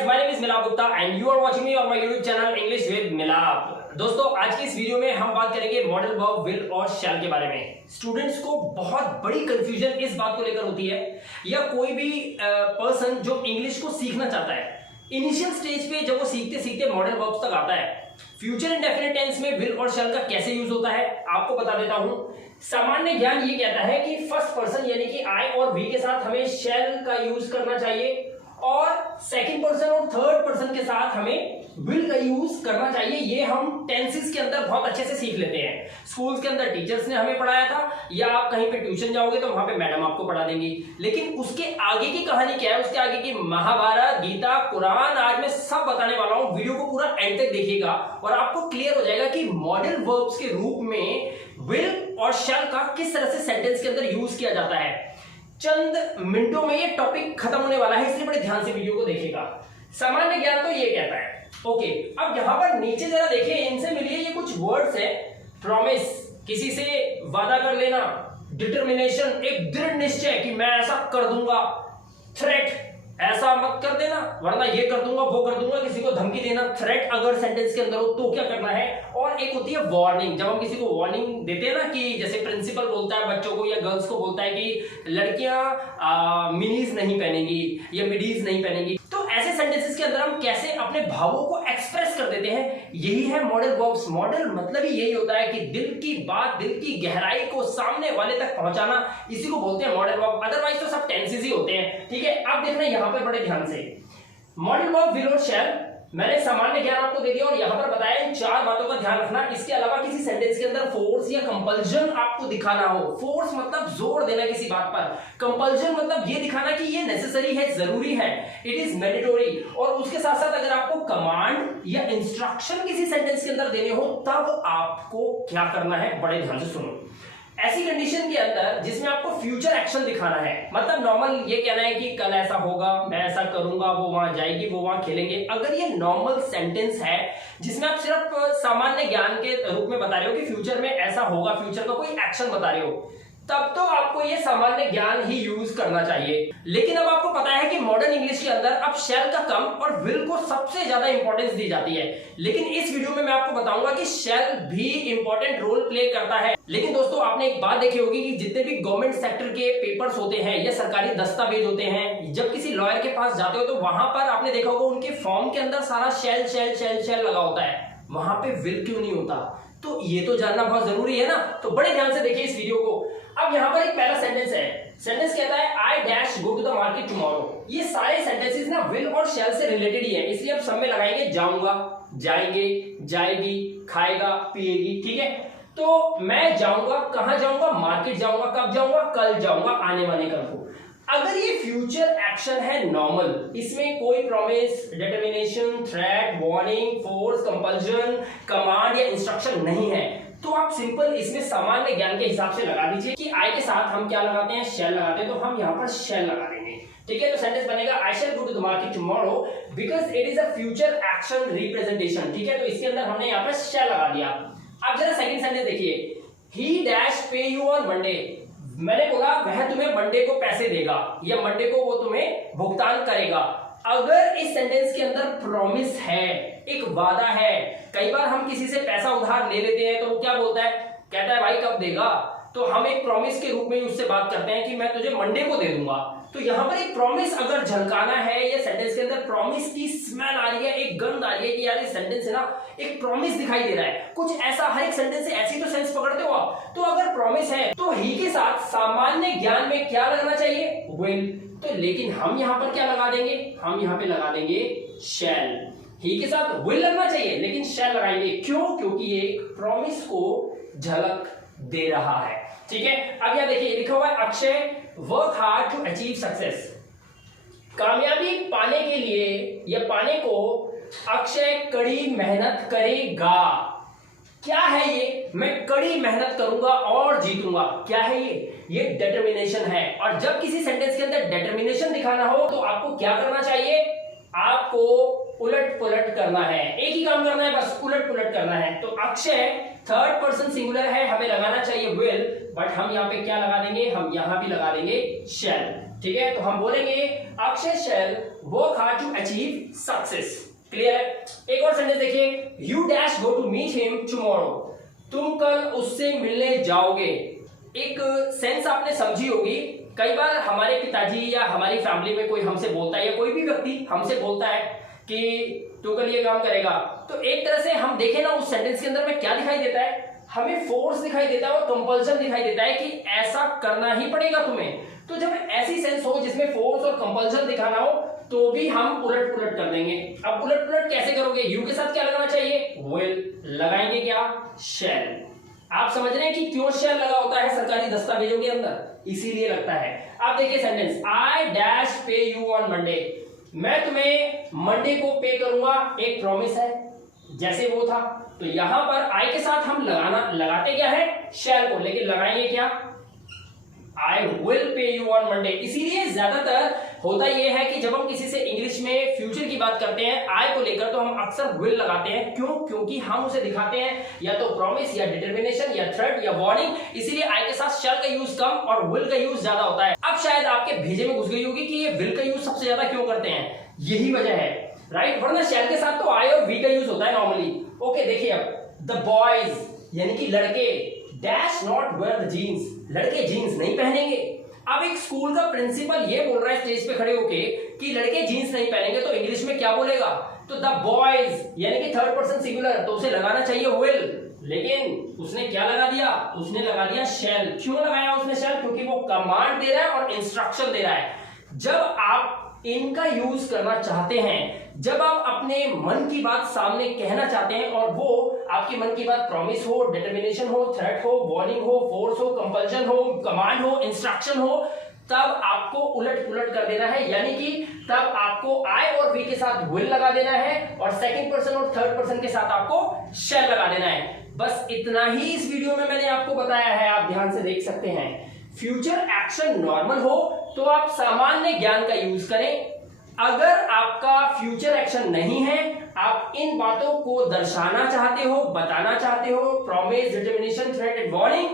guys, my name is Milab Gupta and you are watching me on my YouTube channel English with Milab। दोस्तों आज की इस video में हम बात करेंगे मॉडल वर्ब विल और शैल के बारे में। स्टूडेंट्स को बहुत बड़ी कंफ्यूजन इस बात को लेकर होती है, या कोई भी पर्सन जो इंग्लिश को सीखना चाहता है, इनिशियल स्टेज पे जब वो सीखते सीखते मॉडल वर्ब्स तक आता है, फ्यूचर इंडेफिनिट टेंस में विल और शैल का कैसे यूज होता है आपको बता देता हूं। सामान्य ज्ञान ये कहता है कि फर्स्ट पर्सन यानी कि आई और वी के साथ हमें शैल का यूज करना चाहिए, और सेकंड पर्सन और थर्ड पर्सन के साथ हमें विल का यूज करना चाहिए। ये हम टेंसेस के अंदर बहुत अच्छे से सीख लेते हैं। स्कूल्स के अंदर टीचर्स ने हमें पढ़ाया था, या आप कहीं पे ट्यूशन जाओगे तो वहां पे मैडम आपको पढ़ा देंगी। लेकिन उसके आगे की कहानी क्या है, उसके आगे की महाभारत, गीता, कुरान, आज मैं सब बताने वाला हूं। वीडियो को पूरा एंड तक देखिएगा और आपको क्लियर हो जाएगा कि मॉडल वर्ब्स के रूप में विल और शैल का किस तरह से सेंटेंस के अंदर यूज किया जाता है। चंद मिनटों में ये टॉपिक खत्म होने वाला है, इसलिए बड़े ध्यान से वीडियो को देखिएगा। सामान्य ज्ञान तो ये कहता है। ओके, अब यहां पर नीचे जरा देखिए, इनसे मिलिए ये कुछ वर्ड्स है। प्रॉमिस, किसी से वादा कर लेना। डिटर्मिनेशन, एक दृढ़ निश्चय कि मैं ऐसा कर दूंगा। थ्रेट, ऐसा मत कर देना वरना ये कर दूंगा वो कर दूंगा, किसी को धमकी देना। थ्रेट अगर सेंटेंस के अंदर हो तो क्या करना है। और एक होती है वार्निंग, जब हम किसी को वार्निंग देते हैं ना, कि जैसे प्रिंसिपल बोलता है बच्चों को या गर्ल्स को बोलता है कि लड़कियां मिनीज नहीं पहनेंगी या मिडीज नहीं पहनेंगी, तो ऐसे सेंटेंसेस के अंदर हम कैसे अपने भावों को एक्सप्रेस कर देते हैं, यही है मॉडल वर्ब्स। मॉडल मतलब ही यही होता है कि दिल की बात, दिल की गहराई को सामने वाले तक पहुंचाना, इसी को बोलते हैं मॉडल वर्ब। अदरवाइज तो सब टेंसेस ही होते हैं। ठीक है, अब देखना यहां पर बड़े ध्यान से, मॉडल वर्ब विल और शैल मैंने सामान्य ज्ञान आपको दे दिया और यहां पर बताया इन चार बातों का ध्यान रखना। इसके अलावा किसी सेंटेंस के अंदर फोर्स या कंपल्जन आपको दिखाना हो, फोर्स मतलब जोर देना किसी बात पर, कंपल्जन मतलब ये दिखाना कि ये नेसेसरी है, जरूरी है, इट इज मैंडेटरी। और उसके साथ साथ अगर आपको कमांड या इंस्ट्रक्शन किसी सेंटेंस के अंदर देने हो, तब आपको क्या करना है, बड़े ध्यान से सुनो। ऐसी कंडीशन के अंदर जिसमें आपको फ्यूचर एक्शन दिखाना है, मतलब नॉर्मल ये कहना है कि कल ऐसा होगा, मैं ऐसा करूंगा, वो वहां जाएगी, वो वहां खेलेंगे, अगर ये नॉर्मल सेंटेंस है जिसमें आप सिर्फ सामान्य ज्ञान के रूप में बता रहे हो कि फ्यूचर में ऐसा होगा, फ्यूचर का कोई एक्शन बता रहे हो, तब तो आपको ये सामान्य ज्ञान ही यूज करना चाहिए। लेकिन अब आपको पता है कि मॉडर्न इंग्लिश के अंदर अब शैल का कम और विल को सबसे ज्यादा इंपॉर्टेंस दी जाती है। लेकिन इस वीडियो में मैं आपको बताऊंगा कि शैल भी इंपॉर्टेंट रोल प्ले करता है। लेकिन दोस्तों आपने एक बात देखी होगी कि जितने भी गवर्नमेंट सेक्टर के पेपर्स होते हैं या सरकारी दस्तावेज होते हैं, जब किसी लॉयर के पास जाते हो तो वहां पर आपने देखा होगा उनके फॉर्म के अंदर सारा शैल शैल शैल शैल लगा होता है, वहां पे विल क्यों नहीं होता। तो ये तो जानना बहुत जरूरी है ना, तो बड़े ध्यान से देखिए इस वीडियो को। अब यहां पर एक पहला सेंटेंस है, सेंटेंस कहता है I dash go to the market tomorrow. ये सारे सेंटेंसेस ना विल और शैल से रिलेटेड ही है, इसलिए अब सब में लगाएंगे जाऊंगा, जाएंगे, जाएगी, खाएगा, पिएगी। ठीक है, तो मैं जाऊंगा, कहां जाऊंगा, मार्केट जाऊंगा, कब जाऊंगा, कल जाऊंगा, आने वाले कल को। अगर ये फ्यूचर एक्शन है नॉर्मल, इसमें कोई promise, determination, threat, warning, force, compulsion, command या इंस्ट्रक्शन नहीं है, तो आप सिंपल इसमें सामान्य ज्ञान के हिसाब से लगा दीजिए कि आई के साथ हम क्या लगाते हैं, शैल लगाते हैं, तो हम यहाँ पर शैल लगा देंगे। ठीक है, तो सेंटेंस बनेगा I shall go to the market tomorrow because it is a future action representation. ठीक है, तो इसके अंदर हमने यहाँ पर शैल लगा दिया। अब जरा सेकंड सेंटेंस देखिए, ही डैश पे यू ऑन मंडे। मैंने बोला वह तुम्हें मंडे को पैसे देगा या मंडे को वो तुम्हें भुगतान करेगा। अगर इस सेंटेंस के अंदर प्रॉमिस है, एक वादा है, कई बार हम किसी से पैसा उधार ले लेते हैं तो वो क्या बोलता है, कहता है भाई कब देगा, तो हम एक प्रॉमिस के रूप में उससे बात करते हैं कि मैं तुझे मंडे को दे दूंगा। तो यहां पर एक प्रॉमिस अगर झलकाना है, ये सेंटेंस के अंदर प्रॉमिस की स्मेल आ रही है, एक गंध आ रही है कि यार ये सेंटेंस है ना, एक प्रॉमिस दिखाई दे रहा है, कुछ ऐसा। हर एक सेंटेंस से ऐसी तो सेंस पकड़ते हो आप। तो अगर प्रॉमिस है तो ही के साथ सामान्य ज्ञान में क्या लगना चाहिए, विल। तो लेकिन हम यहां पर क्या लगा देंगे, हम यहां पे लगा देंगे शैल। ही के साथ विल लगना चाहिए लेकिन शैल लगाएंगे, क्यों, क्योंकि ये प्रॉमिस को झलक दे रहा है। ठीक है, अब यहां देखिए लिखा हुआ है Akshay work hard to achieve success. कामयाबी पाने के लिए या पाने को अक्षय कड़ी मेहनत करेगा। क्या है ये, मैं कड़ी मेहनत करूंगा और जीतूंगा, क्या है ये डिटर्मिनेशन है। और जब किसी सेंटेंस के अंदर डिटर्मिनेशन दिखाना हो तो आपको क्या करना चाहिए, आपको उलट पुलट करना है, एक ही काम करना है, बस उलट पुलट करना है। तो अक्षय थर्ड पर्सन सिंगुलर है, हमें लगाना चाहिए विल, बट हम यहाँ पे क्या लगा देंगे, हम यहाँ भी लगा देंगे शैल। ठीक है, तो हम बोलेंगे Akshay shall work hard to achieve success. Clear है? एक और सेंटेंस देखिए, you dash go to meet him tomorrow. तुम कल उससे मिलने जाओगे। एक सेंस आपने समझी होगी। कई बार हमारे पिताजी या हमारी फैमिली में कोई हमसे बोलता है या कोई भी व्यक्ति हमसे बोलता है कि तू कल ये काम करेगा, तो एक तरह से हम देखें ना उस सेंटेंस के अंदर में क्या दिखाई देता है, हमें फोर्स दिखाई देता है और कंपल्सन दिखाई देता है कि ऐसा करना ही पड़ेगा तुम्हें। तो जब ऐसी सेंस हो जिसमें फोर्स और कंपल्सन दिखाना हो तो भी हम उलट पुलट कर देंगे। अब उलट पुलट कैसे करोगे? यू के साथ क्या लगाना चाहिए? विल। लगाएंगे क्या? शैल। आप समझ रहे हैं कि क्यों शैल लगा होता है सरकारी दस्तावेजों के अंदर? इसीलिए लगता है। आप देखिए सेंटेंस, आई डैश पे यू ऑन मंडे। मैं तुम्हें मंडे को पे करूंगा, एक प्रॉमिस है जैसे वो था। तो यहां पर आई के साथ हम लगाते क्या है? शैल को, लेकिन लगाएंगे क्या? I will pay you on Monday. इसीलिए ज्यादातर होता यह है कि जब हम किसी से इंग्लिश में फ्यूचर की बात करते हैं आई को लेकर, तो हम अक्सर विल लगाते हैं। क्यों? क्योंकि हम उसे दिखाते हैं या तो प्रॉमिस या डिटर्मिनेशन या थ्रेट या वार्निंग। इसीलिए आई के साथ शैल का यूज कम और विल का यूज ज्यादा होता है। अब शायद आपके भेजे में घुस गई होगी कि ये विल का यूज सबसे ज्यादा क्यों करते हैं। यही वजह है, राइट? वरना शैल के साथ तो आई और वी का यूज होता है नॉर्मली। ओके, देखिए अब, द बॉयज यानी कि लड़के dash not wear the jeans. लड़के जीन्स नहीं पहनेंगे। अब एक स्कूल का प्रिंसिपल ये बोल रहा है स्टेज पे खड़े होके कि लड़के जीन्स नहीं पहनेंगे, तो इंग्लिश में क्या बोलेगा? तो द बॉयज यानी कि थर्ड पर्सन सिंगुलर, तो उसे लगाना चाहिए विल, लेकिन उसने क्या लगा दिया? उसने लगा दिया शैल। क्यों लगाया उसने शैल? क्योंकि वो कमांड दे रहा है और इंस्ट्रक्शन दे रहा है। जब आप इनका यूज करना चाहते हैं, जब आप अपने मन की बात सामने कहना चाहते हैं और वो आपके मन की बात प्रॉमिस हो, डिटर्मिनेशन हो, थ्रेट हो, वार्निंग हो, फोर्स हो, कंपल्शन हो, कमांड हो, इंस्ट्रक्शन हो, तब आपको उलट पुलट कर देना है। यानी कि तब आपको आई और वी के साथ विल लगा देना है और सेकंड पर्सन और थर्ड पर्सन के साथ आपको शैल लगा देना है। बस इतना ही इस वीडियो में मैंने आपको बताया है, आप ध्यान से देख सकते हैं। फ्यूचर एक्शन नॉर्मल हो तो आप सामान्य ज्ञान का यूज करें। अगर आपका फ्यूचर एक्शन नहीं है, आप इन बातों को दर्शाना चाहते हो, बताना चाहते हो, promise, determination, threat and warning,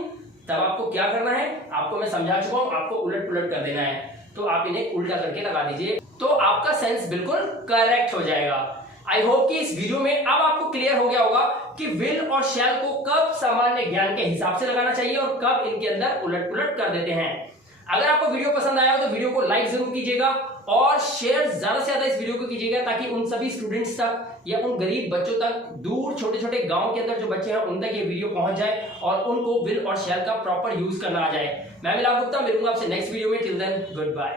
तब आपको क्या करना है? आपको मैं समझा चुका हूं, आपको उलट पुलट कर देना है। तो आप इन्हें उल्टा करके लगा दीजिए, तो आपका सेंस बिल्कुल करेक्ट हो जाएगा। आई होप कि इस वीडियो में अब आपको क्लियर हो गया होगा कि विल और शैल को कब सामान्य ज्ञान के हिसाब से लगाना चाहिए और कब इनके अंदर उलट पुलट कर देते हैं। अगर आपको वीडियो पसंद आया हो तो वीडियो को लाइक जरूर कीजिएगा और शेयर ज्यादा से ज्यादा इस वीडियो को कीजिएगा, ताकि उन सभी स्टूडेंट्स तक या उन गरीब बच्चों तक, दूर छोटे छोटे गांव के अंदर जो बच्चे हैं उन तक ये वीडियो पहुंच जाए और उनको विल और शैल का प्रॉपर यूज करना आ जाए। मैं मिलाप गुप्ता, मिलूंगा आपसे नेक्स्ट वीडियो में। Till then, good bye.